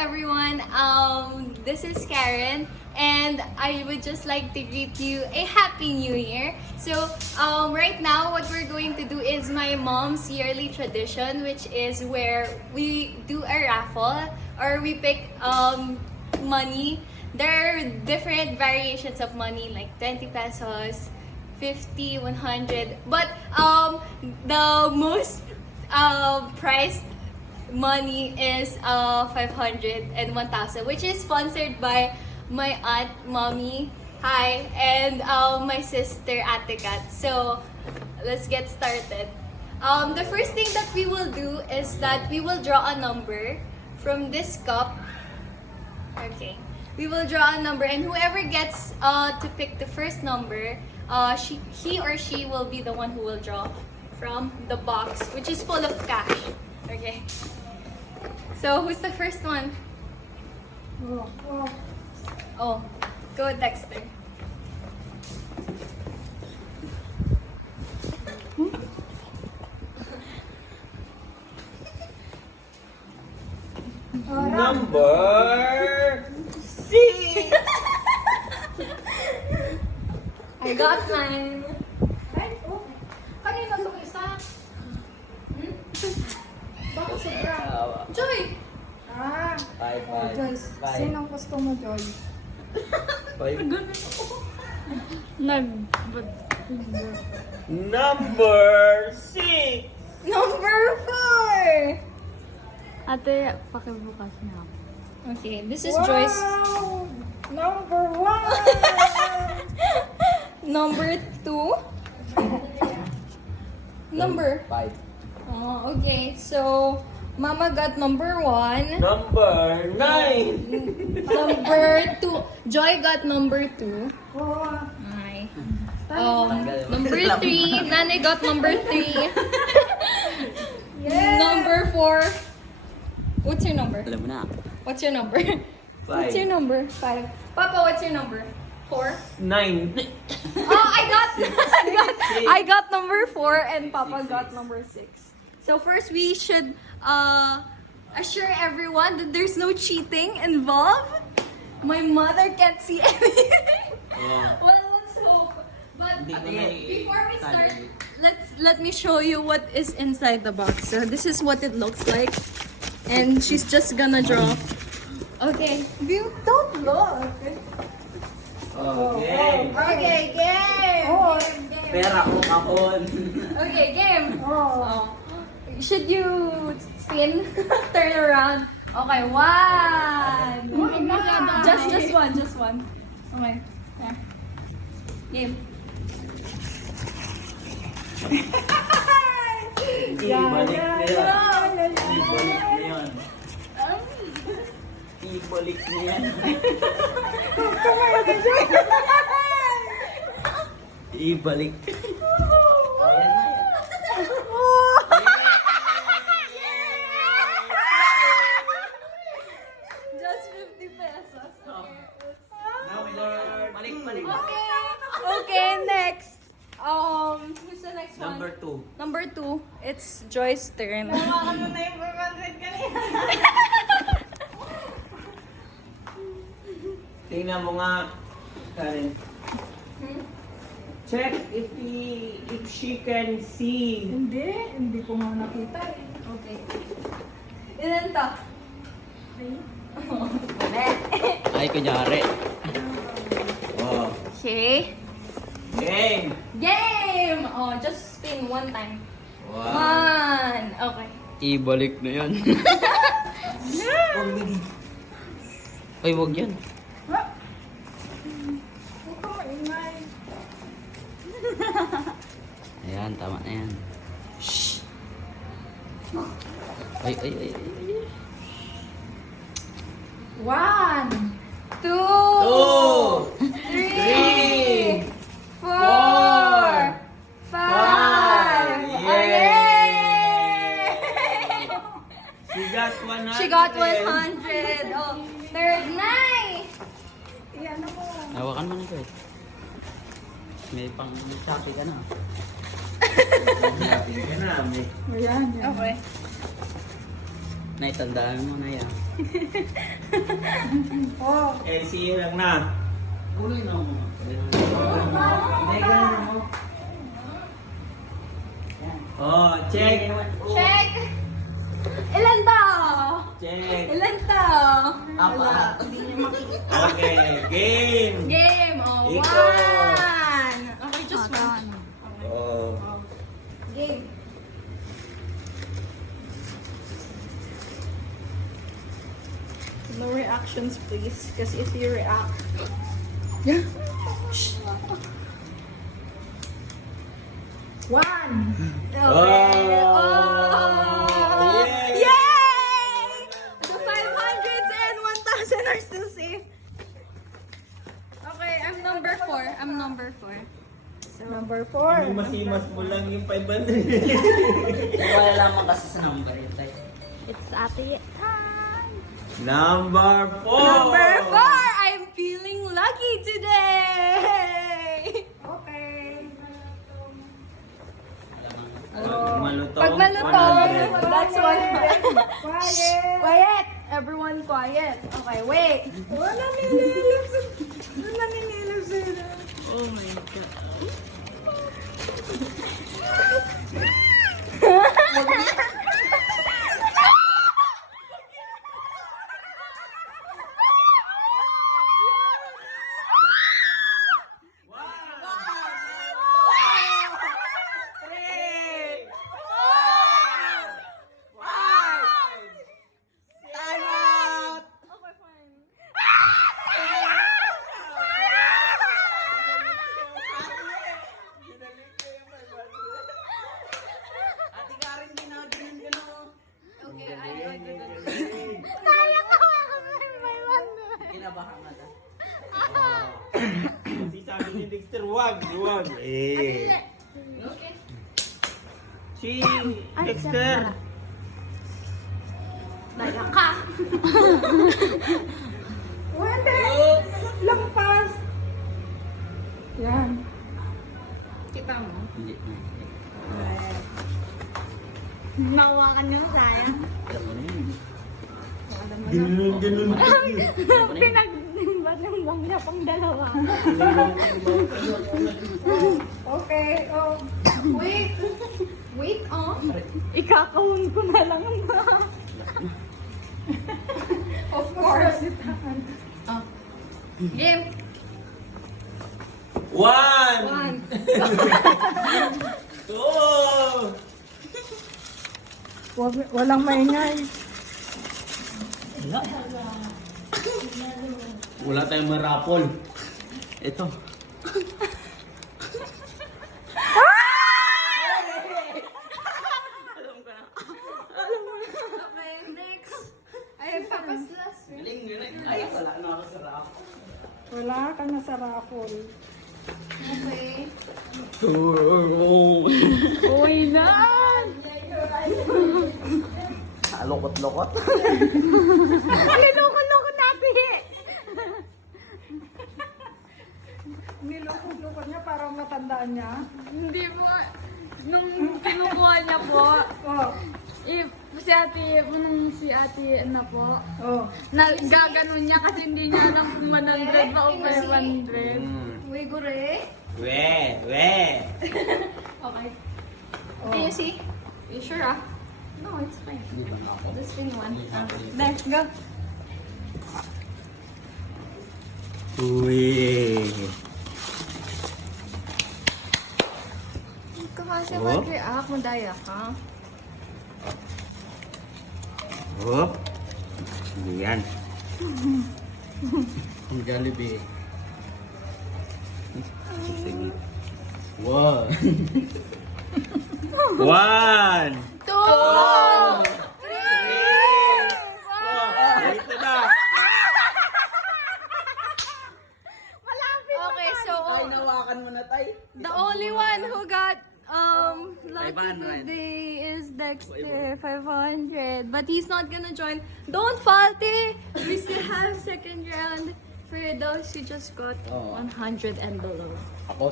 everyone. This is Karen, and I would just like to greet you a Happy New Year. So, right now, what we're going to do is my mom's yearly tradition, which is where we do a raffle or we pick money. There are different variations of money, like 20 pesos, 50, 100. But the most priced money is 500 and 1,000, which is sponsored by my aunt, mommy, hi, and my sister, Ate Kat. So, let's get started. The first thing that we will do is that we will draw a number from this cup. Okay. We will draw a number, and whoever gets to pick the first number, he or she will be the one who will draw from the box, which is full of cash. Okay. So, who's the first one? Oh, go Dexter. Number 6. I got mine. Kanina itong isa? Bakit sobra? Joy! Ah, Joyce. Sinong gusto mo, Joy? Number 6. Number 4! Ate, pakibukas na ako. Okay, this is Wow! Joyce. Number 1! Number 2. Number? 5. Oh, okay. So, Mama got number 1. Number 9. Number 2. Joy got number 2. Oh, Okay. Number 3. Nanay got number 3. Number 4. What's your number? Alam mo na. What's your number? What's your 5. number? 5. Papa, what's your number? 4. 9. Oh, I got number 4 and Papa got number 6. So first we should assure everyone that there's no cheating involved. My mother can't see anything. Well, let's hope. But before we start, let me show you what is inside the box. So this is what it looks like. And she's just gonna draw. Okay. You don't look. Okay. Okay, game. Oh. Game. Pera ko kapon. Okay, game. oh. Should you spin? Turn around. Okay, 1. Just one. Okay. Yeah. Game. Ibalik na yan. Ibalik na yan. Ibalik na yan. Ibalik. Ayan na yan. Just 50 pesos. Number. Balik. Okay, next. Who's the next one? Number 2. Number 2. It's Joy's turn. Tingnan mo nga, Karen. Check if she can see. Hindi ko nga nakita eh. Okay. Ilan to? Ay, kunyari. Oh. Okay. Game. Game! Oh, just spin one time. Wow. 1. Okay. Ibalik na yan. Ay, wag yan. Huwag ka maingay. Ayan, tama na yan. Shh. Ay. 1, 2, 3, 4, 5. Yay! She got 100. She got 100. Oh, third night. Iyan mo. Hawakan mo na ito eh. May pang sapi ka na. Tingnan na, may Ayan. Okay. Naitandaan mo na yan. Oh, LC lang na. Uloy na mo. Oh, check. Check! Ilan to? Check. Ilan to? Apa? Hindi niya makikita. Okay, game. Game! Oh, Ikaw. one! Okay, just one. Oh. Game. no reactions please. Because if you react, one. Okay. Oh. Oh. Yay! Yay! The 500s and 1,000 are still safe. Okay, I'm number 4. I'm number 4. Number 4. Yung masimas mo lang yung 500. Wala lamang kasi sa number yun. Tay. It's ate time. Number 4. Number 4! I'm feeling lucky today! Okay. Malutong. Pag malutong, 100. that's one. Quiet. Quiet! Everyone quiet. Okay, wait. Wala nililip. Wala nililip sila. Oh my God. Ate Karen, ginagaling ka na. Okay, I do that. Sayang ako may wonder. Kinabahan ka ta. Si sabi ni Dexter, wag. Eh. Okay. Si Dexter. Daya ka. Wala. Lampas. Yan. Kita mo. Hindi. Nakuha niyo, sayang. Alam mo na yun. Ganun. Pinag-bang niya pang dalawa. Okay. Oh. Wait. Wait, oh. Ikakawin ko na lang. Of course. Game. 1. 1. 2. Walang maingay. Wala tayong marapol. Ito. Okay, next. Ay, Papa's last. Galing, galing. Ay, wala na ako sa rap. Wala ka na sa raffle. Okay. Uy na! Lokot-lokot. Niloko-loko natin eh! Nilukot-lukot niya para matandaan niya. Hindi po. Nung kinukuha niya po, Oh. nung si ate, ano po, Oh. gaganon niya kasi hindi niya alam kung 100 pa o 500. Uy, gure. We. Okay. Oh. Can you see? You sure, ah? No, it's fine. Hindi ba nga ako? Just spin one. Next, go. Uy. Ikaw kasi Oh. mag-react, madaya ka. Hop. Yan. Ang Jollibee. Sige. 1. 2! Oh. 3! Ito na. Okay, so Ay, nawakan mo na, tay. the only one who got lucky 500. today is Dexter 500, but he's not gonna join. Don't falte. We still have second round for those who just got Oh. 100 and below. Ako